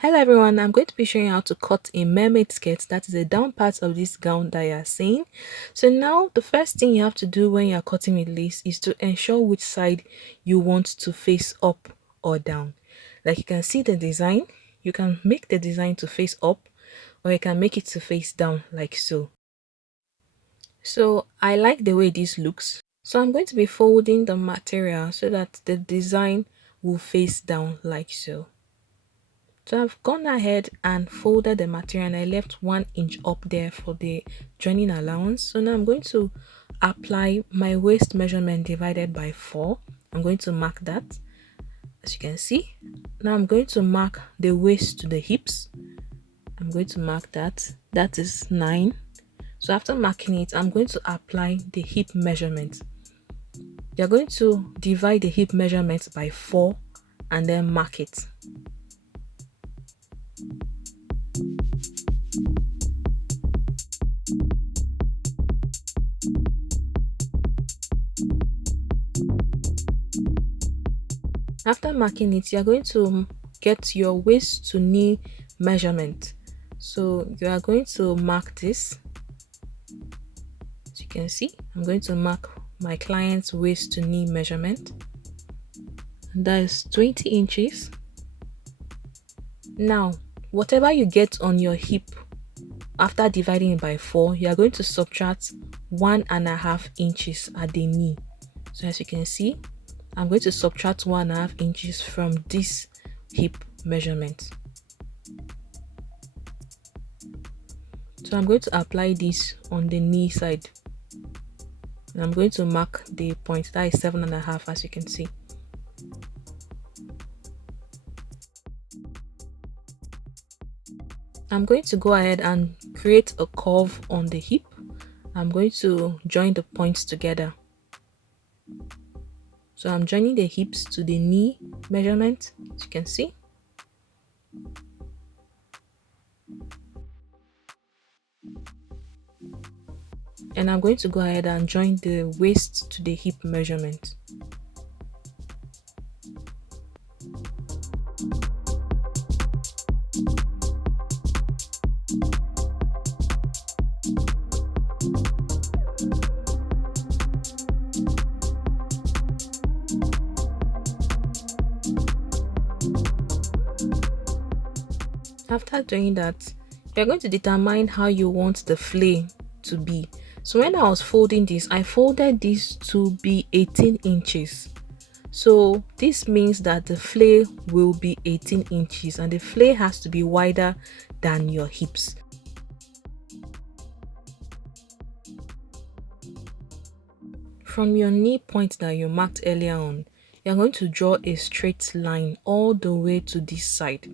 Hello everyone, I'm going to be showing you how to cut a mermaid skirt, that is the down part of this gown that you are seeing. So now the first thing you have to do when you are cutting with lace is to ensure which side you want to face up or down. Like you can see the design, you can make the design to face up or you can make it to face down like so. So I like the way this looks. So I'm going to be folding the material so that the design will face down like so. So I've gone ahead and folded the material and I left 1 inch up there for the joining allowance. So now I'm going to apply my waist measurement divided by 4. I'm going to mark that, as you can see. Now I'm going to mark the waist to the hips. I'm going to mark that. That is 9. So after marking it, I'm going to apply the hip measurement. You're going to divide the hip measurement by 4 and then mark it. After marking it, you're going to get your waist to knee measurement. So you are going to mark this. As you can see, I'm going to mark my client's waist to knee measurement. And that is 20 inches. Now, whatever you get on your hip after dividing it by 4, you are going to subtract 1.5 inches at the knee. So as you can see, I'm going to subtract 1.5 inches from this hip measurement. So I'm going to apply this on the knee side. And I'm going to mark the point, that is 7.5, as you can see. I'm going to go ahead and create a curve on the hip. I'm going to join the points together. So I'm joining the hips to the knee measurement, as you can see. And I'm going to go ahead and join the waist to the hip measurement. After doing that, you're going to determine how you want the flay to be. So when I was folding this, I folded this to be 18 inches. So this means that the flay will be 18 inches and the flay has to be wider than your hips. From your knee point that you marked earlier on, you're going to draw a straight line all the way to this side,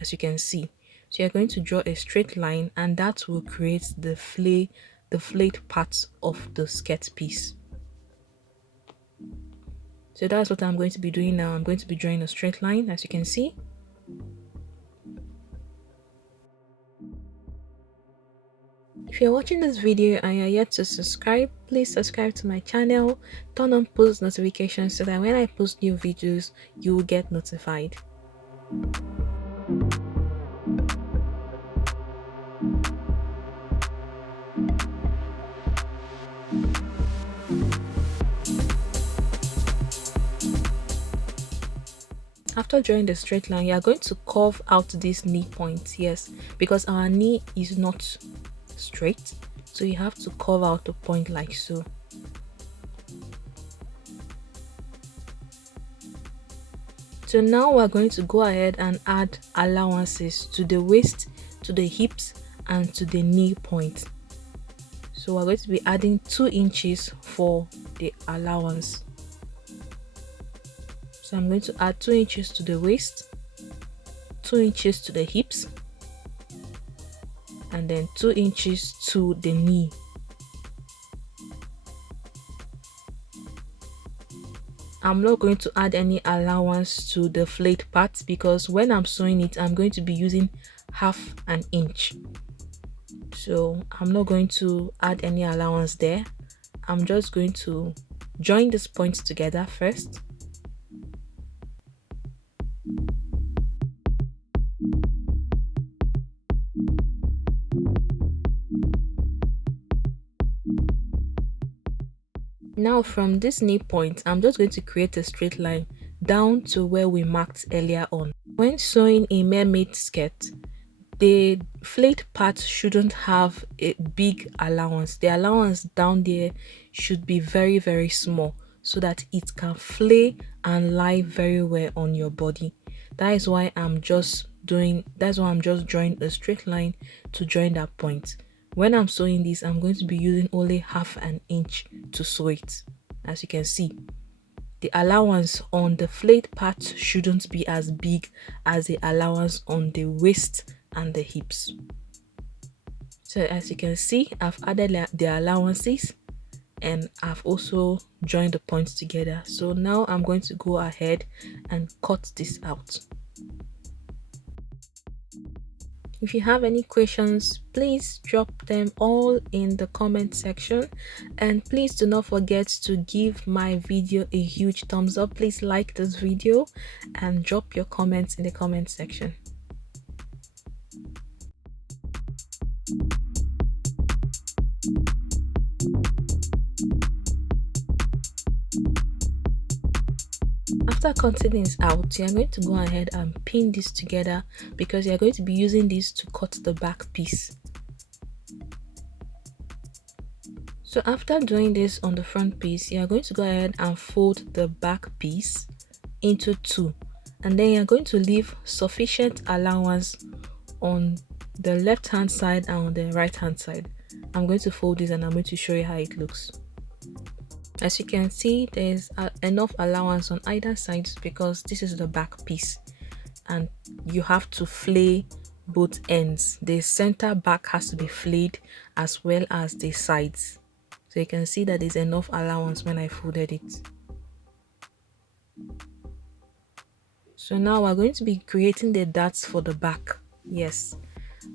as you can see. So you're going to draw a straight line and that will create the flayed parts of the skirt piece. So that's what I'm going to be doing now. I'm going to be drawing a straight line, as you can see. If you're watching this video and you're yet to subscribe, please subscribe to my channel, turn on post notifications so that when I post new videos, you will get notified. After drawing the straight line, you are going to curve out this knee point, yes, because our knee is not straight, so you have to curve out the point like so. So now we're going to go ahead and add allowances to the waist, to the hips, and to the knee point. So we're going to be adding 2 inches for the allowance. So I'm going to add 2 inches to the waist, 2 inches to the hips, and then 2 inches to the knee. I'm not going to add any allowance to the flayed part because when I'm sewing it, I'm going to be using 1/2 inch. So I'm not going to add any allowance there. I'm just going to join these points together first. Now from this knee point, I'm just going to create a straight line down to where we marked earlier on. When sewing a mermaid skirt, the flayed part shouldn't have a big allowance. The allowance down there should be very small so that it can flay and lie very well on your body. That's why I'm just drawing a straight line to join that point. When I'm sewing this, I'm going to be using only half an inch to sew it. As you can see, the allowance on the flayed part shouldn't be as big as the allowance on the waist and the hips. So as you can see, I've added the allowances and I've also joined the points together. So now I'm going to go ahead and cut this out. If you have any questions, please drop them all in the comment section, and please do not forget to give my video a huge thumbs up. Please like this video and drop your comments in the comment section. After cutting this out, you're going to go ahead and pin this together because you're going to be using this to cut the back piece. So after doing this on the front piece, you're going to go ahead and fold the back piece into two, and then you're going to leave sufficient allowance on the left hand side and on the right hand side. I'm going to fold this and I'm going to show you how it looks. As you can see, there's enough allowance on either side because this is the back piece and you have to flay both ends. The center back has to be flayed as well as the sides. So you can see that there's enough allowance when I folded it. So now we're going to be creating the darts for the back. Yes,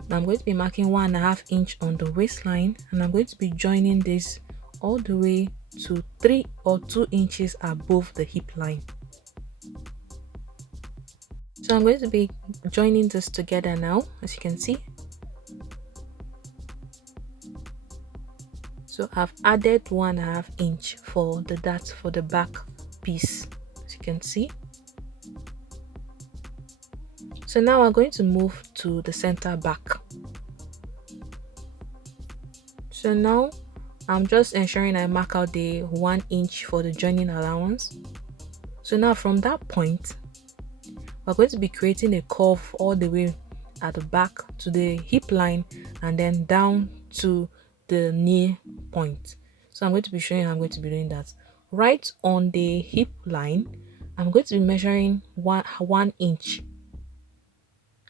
now I'm going to be marking 1.5 inch on the waistline, and I'm going to be joining this all the way to 3 or 2 inches above the hip line. So I'm going to be joining this together now, as you can see. So I've added 1.5 inch for the dart for the back piece, as you can see. So now we're going to move to the center back. So now I'm just ensuring I mark out the 1 inch for the joining allowance. So now from that point, we're going to be creating a curve all the way at the back to the hip line and then down to the knee point. So I'm going to be showing you how I'm going to be doing that. Right on the hip line, I'm going to be measuring one inch.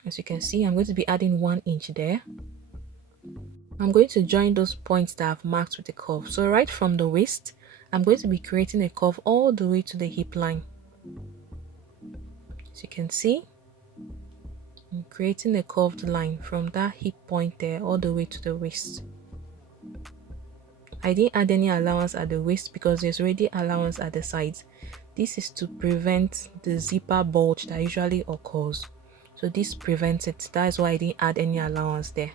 As you can see, I'm going to be adding 1 inch there. I'm going to join those points that I've marked with a curve. So right from the waist, I'm going to be creating a curve all the way to the hip line. As you can see, I'm creating a curved line from that hip point there all the way to the waist. I didn't add any allowance at the waist because there's already allowance at the sides. This is to prevent the zipper bulge that usually occurs. So this prevents it. That's why I didn't add any allowance there.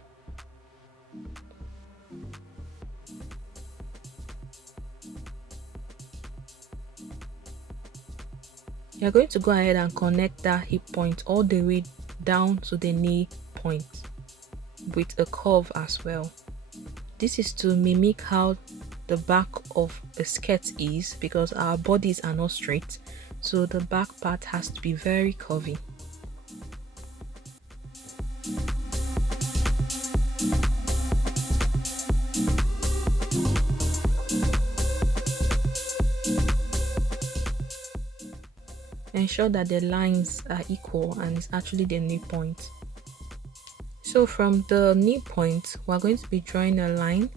You're going to go ahead and connect that hip point all the way down to the knee point with a curve as well. This is to mimic how the back of a skirt is because our bodies are not straight, so the back part has to be very curvy. Ensure that the lines are equal and it's actually the knee point. So from the knee point, we're going to be drawing a line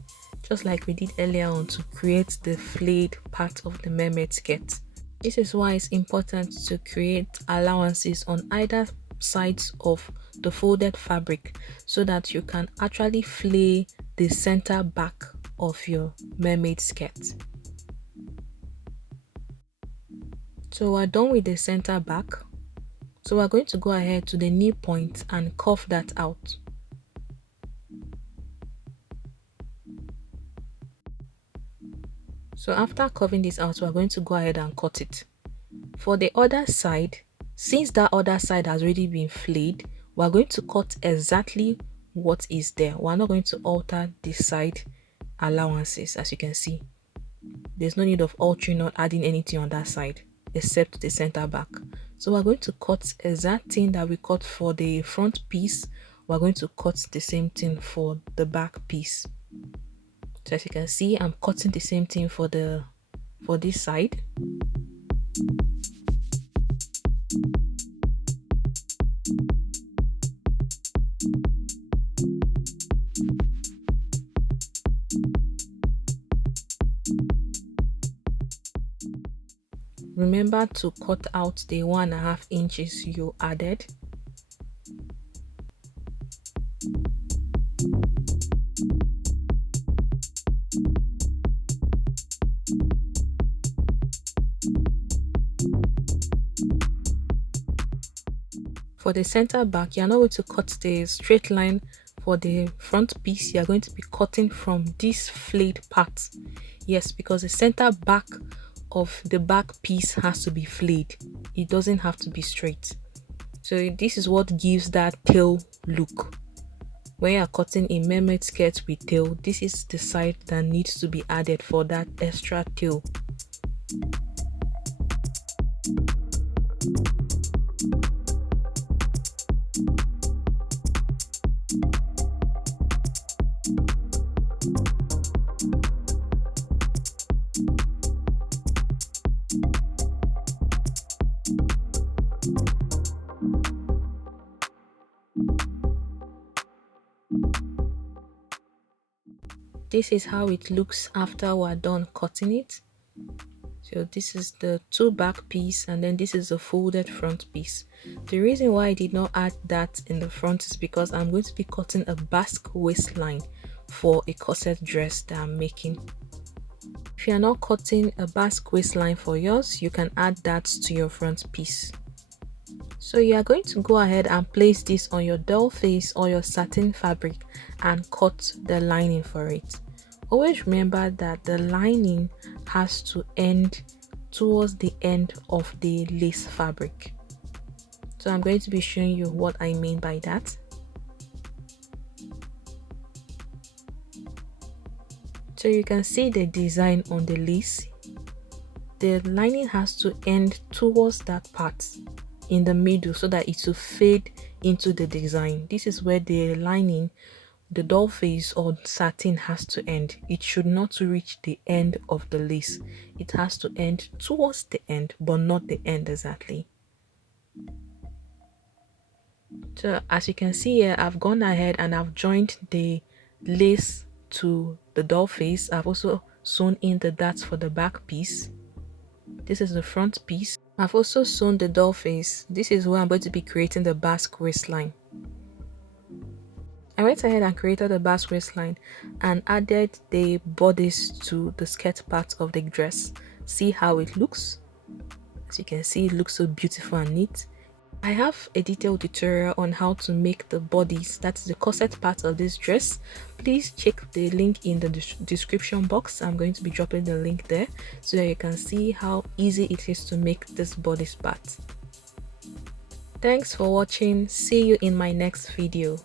just like we did earlier on to create the flayed part of the mermaid skirt. This is why it's important to create allowances on either sides of the folded fabric so that you can actually flay the center back of your mermaid skirt. So we're done with the center back. So we're going to go ahead to the knee point and curve that out. So after carving this out, we're going to go ahead and cut it. For the other side, since that other side has already been flayed, we're going to cut exactly what is there. We're not going to alter the side allowances. As you can see, there's no need of altering or adding anything on that side except the center back. So we're going to cut exact thing that we cut for the front piece. We're going to cut the same thing for the back piece. So as you can see, I'm cutting the same thing for this side. Remember to cut out the 1.5 inches you added. For the center back, you're not going to cut the straight line for the front piece. You're going to be cutting from this flayed part. Yes, because the center back of the back piece has to be flayed. It doesn't have to be straight. So this is what gives that tail look. When you're cutting a mermaid skirt with tail, this is the side that needs to be added for that extra tail. This is how it looks after we're done cutting it. So this is the two back piece, and then this is a folded front piece. The reason why I did not add that in the front is because I'm going to be cutting a basque waistline for a corset dress that I'm making. If you're not cutting a basque waistline for yours, you can add that to your front piece. So you are going to go ahead and place this on your doll face or your satin fabric and cut the lining for it. Always remember that the lining has to end towards the end of the lace fabric. So I'm going to be showing you what I mean by that. So you can see the design on the lace. The lining has to end towards that part in the middle so that it will fade into the design. This is where the lining, the doll face or satin has to end. It should not reach the end of the lace. It has to end towards the end, but not the end exactly. So as you can see here, I've gone ahead and I've joined the lace to the doll face. I've also sewn in the darts for the back piece. This is the front piece. I've also sewn the doll face. This is where I'm going to be creating the basque waistline. I went ahead and created a basque waistline and added the bodice to the skirt part of the dress. See how it looks? As you can see, it looks so beautiful and neat. I have a detailed tutorial on how to make the bodice, that is the corset part of this dress. Please check the link in the description box. I'm going to be dropping the link there so that you can see how easy it is to make this bodice part. Thanks for watching. See you in my next video.